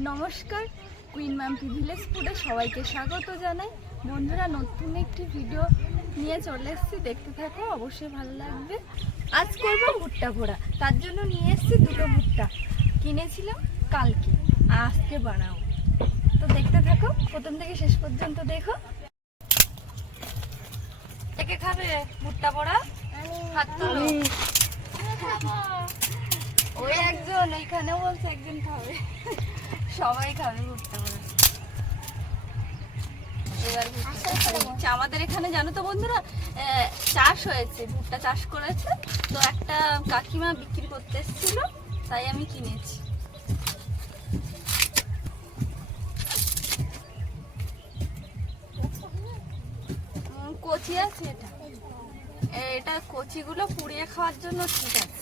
নমস্কার queen ম্যাম্পি village ফুডে সবাইকে স্বাগত জানাই। বন্ধুরা নতুন একটি ভিডিও নিয়ে চলে এসেছি। দেখতে থাকো অবশ্যই ভালো লাগবে। আজ করব ভুট্টা ভোড়া। তার জন্য নিয়ে এসেছি দুটো ভুট্টা। কিনেছিলাম কালকে আজকে বানাও তো দেখতে থাকো প্রথম থেকে শেষ পর্যন্ত দেখো। কে খাবে ভুট্টা পোড়া হাত তুলো। ওই একজন এইখানে বলছে একজন খাবে। সবাই খাবে এবার ভুট্টা খাবে। আচ্ছা, আমাদের এখানে জানো তো বন্ধুরা চাষ হয়েছে ভুট্টা চাষ করেছে। তো একটা কাকিমা বিক্রি করতে এসেছিল তাই আমি কিনেছি। কচি আছে এটা। এটা কচিগুলো পুড়িয়ে খাওয়ার জন্য ঠিক আছে।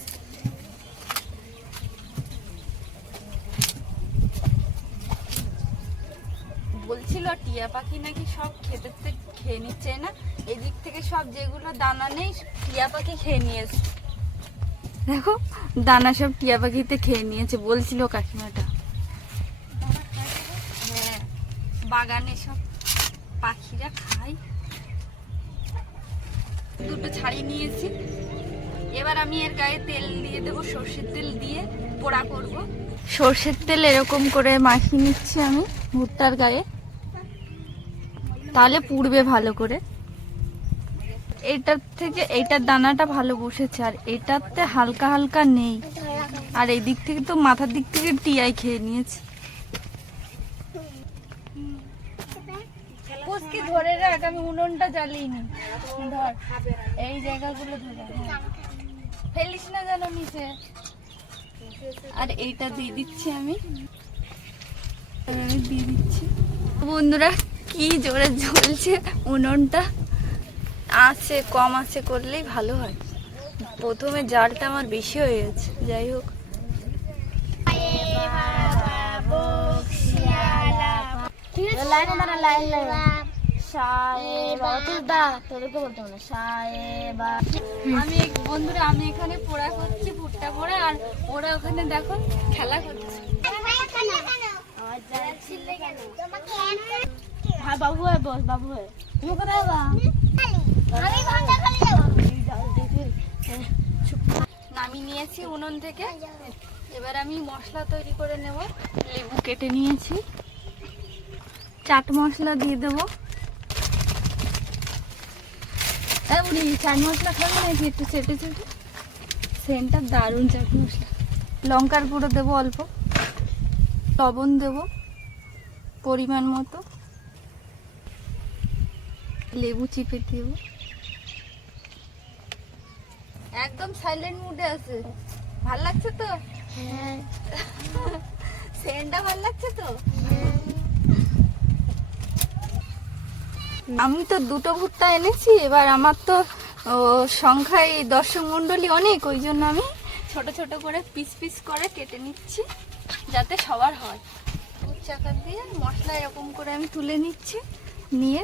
বলছিল, টিয়া পাখি নাকি সব খেতে খেয়ে নিচ্ছে না? এদিক থেকে সব যেগুলো দানা নেই, টিয়া পাখি খেয়ে নিয়েছে। দেখো, দানা সব টিয়া পাখিতে খেয়ে নিয়েছে, বলছিল কাকিমাটা। হ্যাঁ বাগানে সব পাখিরা খায়। দুটো ছাড়িয়ে নিয়েছি। এবার আমি এর গায়ে তেল দিয়ে দেবো, সর্ষের তেল দিয়ে পোড়া করব। সর্ষের তেল এরকম করে মাখিয়ে নিচ্ছি আমি ভুট্টার গায়ে। তাহলে পুড়বে ভালো করে। এটার থেকে এইটার দানাটা ভালো বসেছে, আর এটাতে হালকা হালকা নেই। আর এই দিক থেকে তো মাথার দিক থেকে টিয়াই খেয়ে নিয়েছে। ধরে রাখ, আমি ধর, এই না আর এইটা দিয়ে দিচ্ছি আমি দিয়ে দিচ্ছি। বন্ধুরা কি জোরে জ্বলছে উনুনটা? আছে কম আছে করলেই ভালো হয়। প্রথমে জালটা আমার বেশি হয়ে গেছে যাই হোক। আমি এক- বন্ধুরা আমি এখানে পোড়া করছি ভুট্টা পোড়া আর ওরা ওখানে দেখো খেলা করছে। হ্যাঁ বাবু হয়ে বস বাবু হয়ে তুমি কোথায় বা নামিয়ে নিয়েছি উনুন থেকে। এবার আমি মশলা তৈরি করে নেব। লেবু কেটে নিয়েছি। চাট মশলা দিয়ে দেবো। বুড়ি চাট মশলা খাবে নাকি একটু চেটে চেটে? সেন্টটা দারুণ চাট মশলা। লঙ্কার গুঁড়ো দেবো অল্প। লবণ দেবো। পরিমাণ মতো। লেবু চিপে দেব। একদম সাইলেন্ট মুডে আছে। ভালো লাগছে তো? হ্যাঁ। সেন্টটা ভালো লাগছে তো? আমি তো দুটো ভুট্টা এনেছি এবার আমার তো সংখ্যায় দর্শক মণ্ডলী অনেক ওই জন্য আমি ছোট ছোট করে পিস পিস করে কেটে নিচ্ছি যাতে সবার হয়। চাকা দিয়ে মশলা এরকম করে আমি তুলে নিচ্ছি নিয়ে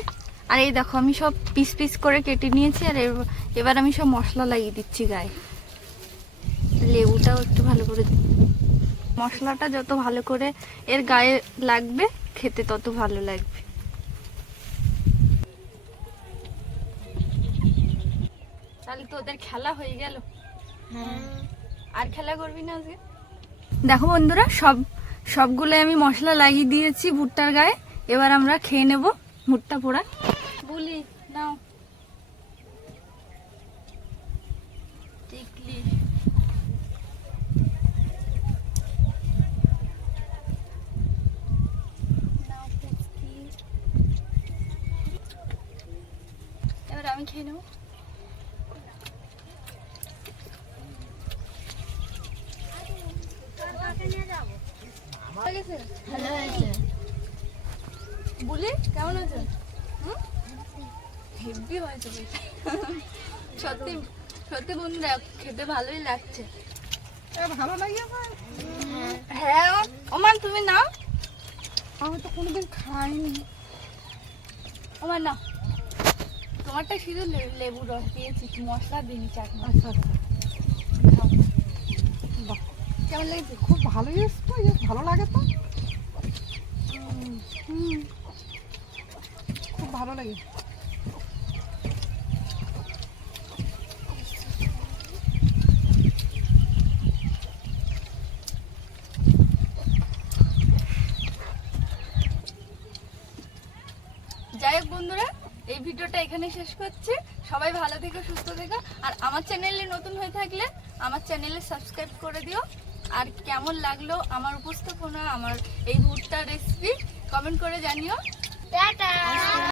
আর এই দেখো আমি সব পিস পিস করে কেটে নিয়েছি আর এব- এবার আমি সব মশলা লাগিয়ে দিচ্ছি গায়ে। লেবুটাও একটু ভালো করে। মশলাটা যত ভালো করে এর গায়ে লাগবে খেতে তত ভালো লাগবে। তাহলে তো ওদের খেলা হয়ে গেল। হ্যাঁ। আর খেলা করবি না আজকে? দেখো বন্ধুরা সব সবগুলো আমি মশলা লাগিয়ে দিয়েছি ভুট্টার গায়ে। এবার আমরা খেয়ে নেব ভুট্টা পোড়া। বলি নাও। টিকলি। এবার আমি খেয়ে নেব? ভালো হয়েছে বলি কেমন আছে? হেভি হয়েছে। সত্যি সত্যি বন্ধুরা খেতে ভালোই লাগছে। ভালো লাগে আমার? হ্যাঁ ওমান তুমি নাও। আমি তো কোনোদিন খাইনি। ওমান নাও। তোমারটা শুধু লেবু রস দিয়েছি মশলা দিইনি চাটনি আচ্ছা আচ্ছা। কেমন লেগেছে? খুব ভালোই এসছে ভালো লাগে তো। খুব ভালো লাগে যাই হোক বন্ধুরা, এই ভিডিওটা এখানে শেষ করছি। সবাই ভালো থেকো, সুস্থ থেকো। আর আমার চ্যানেলে নতুন হয়ে থাকলে আমার চ্যানেলে সাবস্ক্রাইব করে দিও। আর কেমন লাগল আমার উপস্থাপনা, আমার এই ভুট্টার রেসিপি কমেন্ট করে জানিও। টাটা!